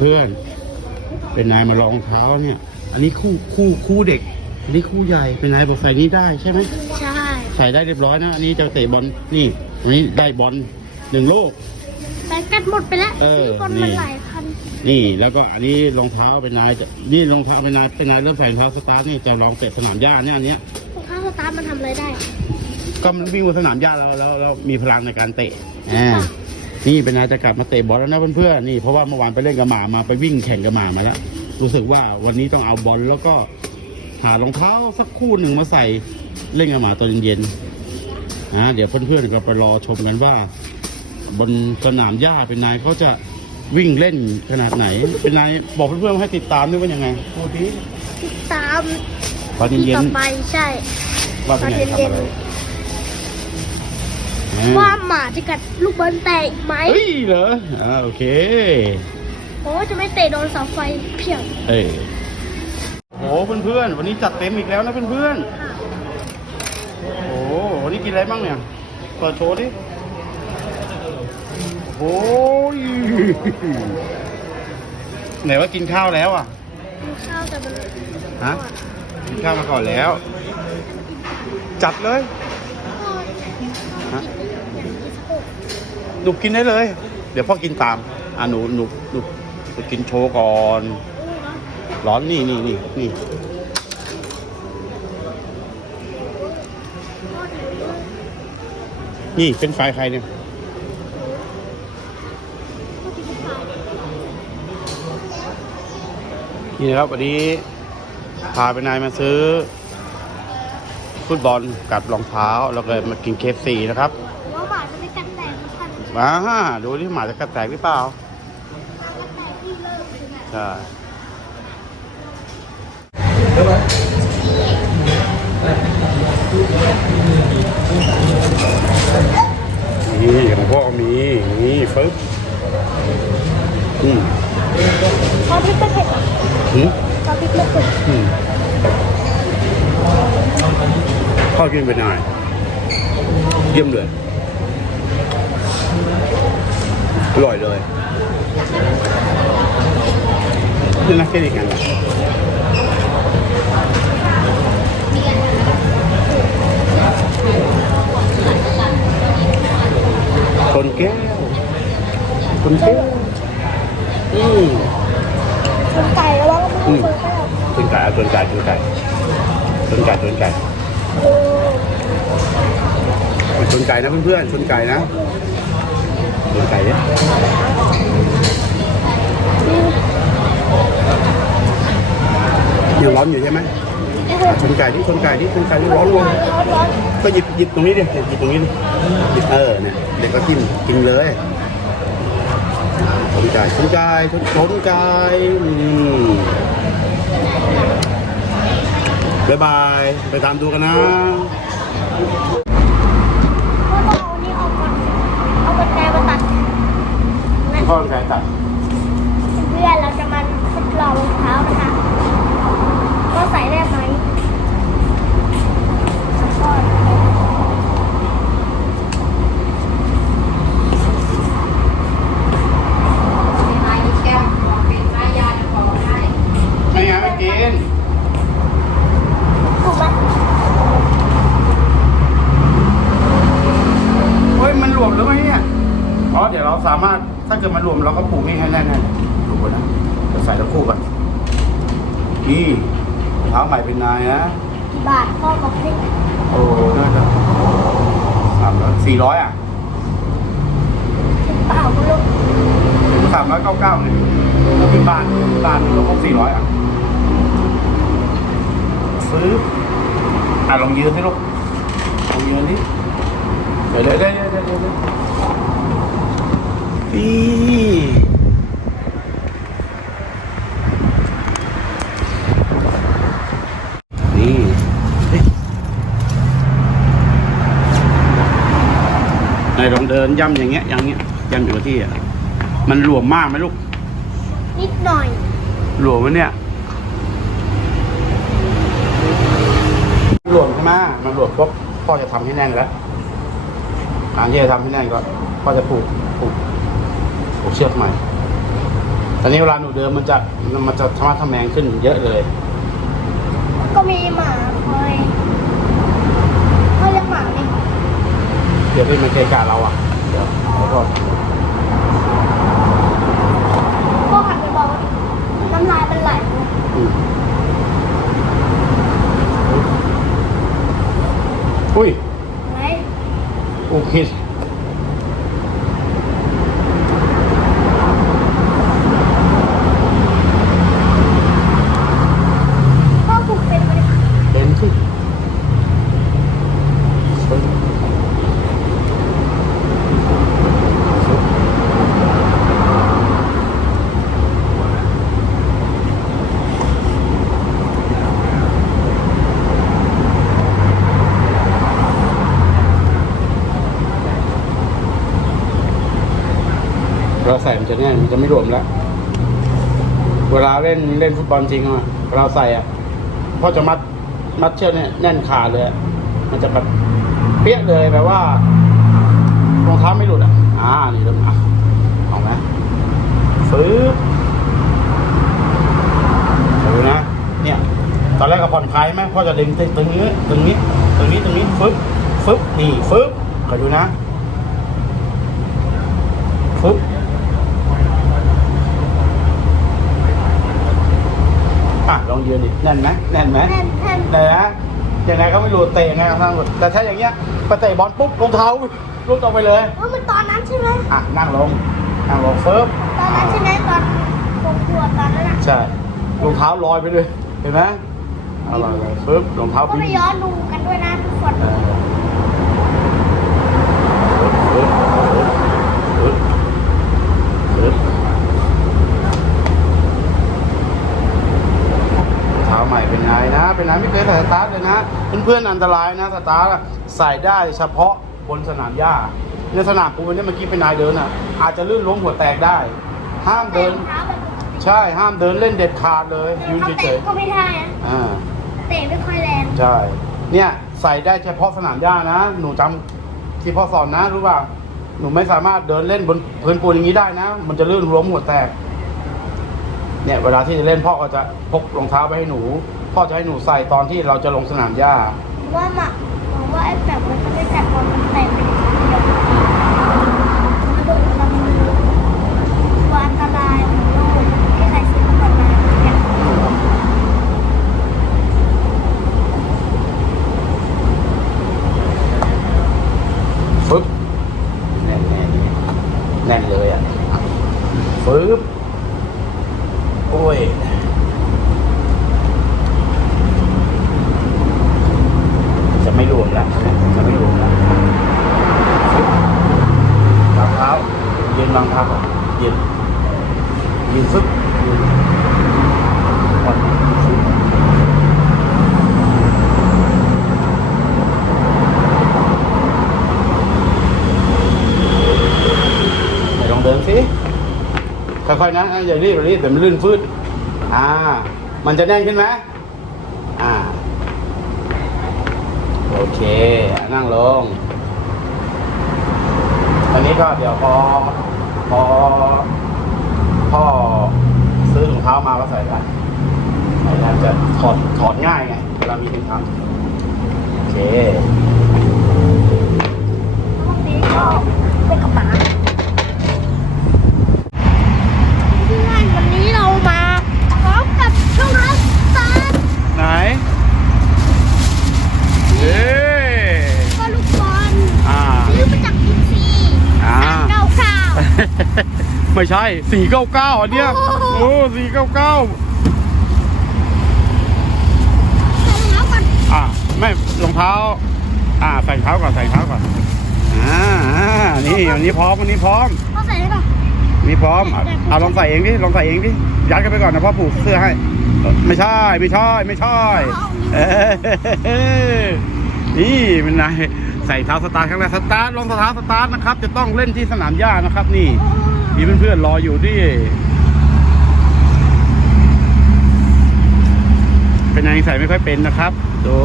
เพื่อนๆเป็นนายมาลองเท้าเนี่ย อันนี้คู่คู่คู่เด็ก อันนี้คู่ใหญ่เป็นนายบอกใส่นี้ได้ใช่ไหมใช่ใส่ได้เรียบร้อยนะอันนี้จะเตะบอลนี่อันนี้ได้บอลหนึ่งลูกแต่กัดหมดไปแล้วเออมีคนนี่มันหลายคันนี่แล้วก็อันนี้รองเท้าเป็นนายจะนี่รองเท้าเป็นนายเป็นนายเริ่มใส่รองเท้าสตาร์ทนี่จะลองเตะสนามหญ้าเนี่ยอันเนี้ยพวกข้าวสตาร์ทมันทำอะไรได้ ก็มันวิ่งบนสนามหญ้าแล้วแล้วแล้วมีพลังในการเตะอ่า นี่เป็นนายจะกลับมาเตะบอลแล้วนะเพื่อนๆนี่เพราะว่าเมื่อวานไปเล่นกับหมามาไปวิ่งแข่งกับหมามาแล้วรู้สึกว่าวันนี้ต้องเอาบอลแล้วก็หารองเท้าสักคู่หนึ่งมาใส่เล่นกับหมาตอนเย็นๆนะเดี๋ยวเพื่อนๆก็ไปรอชมกันว่า บนสนามหญ้าเป็นนายเขาจะวิ่งเล่นขนาดไหน เป็นนายบอกเพื่อนๆให้ติดตามด้วยว่ายังไงพูดดิติดตามตอนที่เย็ต่อนไปใช่ๆว่าเป็นไงทำอะไรอ่า ว่าหมาจะกัดลูกบอลแตกไหมเฮ้ยเหรออ่าโอเคเพราะว่าจะไม่เตะโดนเสาไฟเพียงเอ้ยโอ้เพื่อนๆวันนี้จัดเต็มอีกแล้วนะเพื่อนค่ะๆโอ้วันนี้กินอะไรบ้างเนี่ยเปิดโชว์ดิโอ้ยไหนว่ากินข้าวแล้วอะกินข้าวแต่มันฮะกินข้าวมาก่อนแล้ว จัดเลย ฮะ หนูกินได้เลย เดี๋ยวพ่อกินตาม อะหนูหนูหนูหนูกินโชว์ก่อน ร้อนนี่นี่นี่นี่นี่เป็นไฟใครเนี่ยนี่นะครับวันนี้พาไปนายมาซื้อ ฟุตบอลกับรองเท้าแล้วก็มากินเคฟซีนะครับ มันกัดมาดูที่หมาจะกระแตกหรือเปล่าแตกที่เลิกเลยนะใช่นี่ของพ่อมี นี่ฟึ๊บอืมพอพริกไม่เผ็ดอะอืมพอพริกไม่เผ็ดอืมพ่อกินไปหน่อยเยี่ยมเลย อร่อยเลยนี่นะแค่นี้กันคนแก้วคนแก้วอืมชนไก่แล้วว่าก็อืไม่มชนไก่หรอกชนไก่เอาชนไก่ชนไก่ชนไก่ชนไก่โอ้ชนไก่นะเพื่อนๆชนไก่นะ ชนไก่เนี่ยยังร้อนอยู่ใช่ไหมชนไก่ที่ชนไก่ที่ชนไก่ที่ร้อนลงร้อนก็หยิบหยิบตรงนี้ดิหยิบตรงนี้ดิหยิบเออเนี่ยเด็กก็จิ้มกินเลยชนไก่ชนไก่ชนชนไก่อืมบ๊ายบาย ไปตามดูกันนะ พ่อต้องเอานี่ออกก่อนเอากระแตมาตัดงั้น พ่อเป็นใครตัด เพื่อนเราจะมาทดลองรองเท้านะคะว่าใส่ได้ไหมก็ ไม่งั้นไม่กิน ถูกไหม เฮ้ยมันรวมหรือไม่เนี่ย อ๋อเดี๋ยวเราสามารถถ้าเกิดมันรวมเราก็ผูกนี่ให้แน่นๆดูก่อนนะจะใส่ทั้งคู่กัน นี่เท้าใหม่เป็นนายนะกี่บาทพ่อบอกให้โอ้น่าจะสามร้อยสี่ร้อยอะถึงเปล่าก็ลูกสามร้อยเก้าเก้าเนี่ยแล้วที่บ้านบ้านเราครบสี่ร้อยอะซื้ออะลองยืนสิลูกลองยืนดิเดี๋ยวเดี๋ยวเดี๋ยวเดี๋ยวเดี๋ยวเดี๋ยวนี่นี่เฮ้ย นายลองเดินย่ำอย่างเงี้ยอย่างเงี้ยย่ำอยู่กับที่อะมันหลวมมากไหมลูก นิดหน่อย หลวมไหมเนี่ยหลวมใช่ไหมมันหลวมปุ๊บพ่อจะทำให้แน่นแล้วการที่จะทำให้แน่นก็พ่อจะผูกผูกผูกเชือกใหม่ตอนนี้เวลาหนูเดินมันจะมันจะธรรมะทะแมงขึ้นเยอะเลย ก็มีหมาคอยเขาเรียกหมาไหม เดี๋ยวพี่มันเกะกะเราอะเดี๋ยวขอโทษพ่อหันไปบอกว่าน้ำลายเป็นไหลอืมอุ้ยไหมโอเค พ่อปลุกเป็นไหม เป็นที่ เราใส่มันจะแน่นมันจะไม่รวมแล้ว เวลาเล่นเล่นฟุตบอลจริงอะเราใส่อะพ่อจะมัดมัดเชือกเนี่ยแน่นขาเลย มันจะแบบเปี้ยเลยแปลว่ารองเท้าไม่หลุดอะ อ่า นี่เริ่มอะเอาไหมฟื้บดูนะ เนี่ย ตอนแรกก็ผ่อนคลายไหมพ่อจะดึงตึงตรงนี้ตรงนี้ตรงนี้ตรงนี้ฟึบฟึบนี่ฟึบขอดูนะฟึบ อะลองยืนดิแน่นไหมแน่นไหมแน่นแน่นไหนนะยังไงก็ไม่รู้เตะยังไงก็ทั้งหมดแต่ถ้าอย่างเงี้ยไปเตะบอลปุ๊บรองเท้าลุกออกไปเลยเออมันตอนนั้นใช่ไหมอะนั่งลงนั่งลงเฟิร์บตอนนั้นใช่ไหมตอนผมขวดตอนนั้นอะใช่รองเท้าลอยไปเลยเห็นไหมเอาลอยไปเฟิร์บรองเท้าก็บิไปนย้อนดูกันด้วยนะทุกคน เออเฟิร์บเฟิร์บเฟิร์บเฟิร์บรองเท้า ใหม่เป็นไงนะ เป็นไงไม่เคยใส่สตาร์ทเลยนะเพื่อนๆอันตรายนะสตาร์ทอะใส่ได้เฉพาะบนสนามหญ้าในสนามปูนเนี่ยเมื่อกี้เป็นนายเดินอะ อาจจะลื่นล้มหัวแตกได้ ห้ามเดินเท้าแบบใช่ห้ามเดินเล่นเด็ดขาดเลยยืนเขาเฉเตะยก็ไม่ได้นะๆอ่าเตะไม่ค่อยแรงใช่เนี่ยใส่ได้เฉพาะสนามหญ้านะ หนูจำที่พ่อสอนนะรู้ป่ะหนูไม่สามารถเดินเล่นบนพื้นปูนอย่างนี้ได้นะ มันจะลื่นล้มหัวแตก เนี่ยเวลาที่จะเล่นพ่อก็จะพกรองเท้าไปให้หนู พ่อจะให้หนูใส่ตอนที่เราจะลงสนามหญ้า ว่าหมาบอกว่าไอ้แบบมันจะไม่แตกบอลมันแตกเป็นเดียวมันโดนลำมือว่าอันตรายของโลกที่ใครซื้อมาก่อนมาเนี่ย ฟึบแน่นแน่นแน่นเลยอะฟึบโอ้ย จะไม่รวมแล้วจะไม่รวมแล้วฟึบวางเท้ายืนวางเท้าก่อนยืนยืนฟึบยืนก่อนฟึบไหนลองเดินสิ ค่อยๆนะอย่ารีบรีบแต่มันลื่นฟืดอ่า มันจะแน่นขึ้นไหมอ่า โอเค นั่งลงตอนนี้ก็เดี๋ยวพอ พอพ่อซื้อถุงเท้ามาก็ใส่กันใส่กันจะถอดถอดง่ายไงเวลามีถุงเท้าโอเคบางทีก็ไปกับหมาเพื่อนวันนี้เรามาพร้อมกับช่องรัสตาร์ ไหนเอ้ย ก็ลูกบอล อ่า ซื้อมาจากบิ๊กซี อ่า สามเก้าเก้า ไม่ใช่สี่เก้าเก้าอันเนี้ยโอ้โหโอ้สี่เก้าเก้าใส่รองเท้าก่อนอ่าไม่รองเท้า อ่าใส่เท้าก่อนใส่เท้าก่อนอ่าอ่านี่วันนี้พร้อมวันนี้พร้อมเขาใส่ได้ป่ะนี่พร้อมเอาเอาลองใส่เองดิลองใส่เองดิยัดกันไปก่อนนะพ่อผูกเสื้อให้เออไม่ใช่ไม่ใช่ไม่ใช่เออนี่เป็นไงใส่เท้าสตาร์ทครั้งแรกสตาร์ทลองสตาร์ทสตาร์ทนะครับ จะต้องเล่นที่สนามหญ้านะครับนี่ มีเพื่อนๆรออยู่ที่ เป็นไงใส่ไม่ค่อยเป็นนะครับดู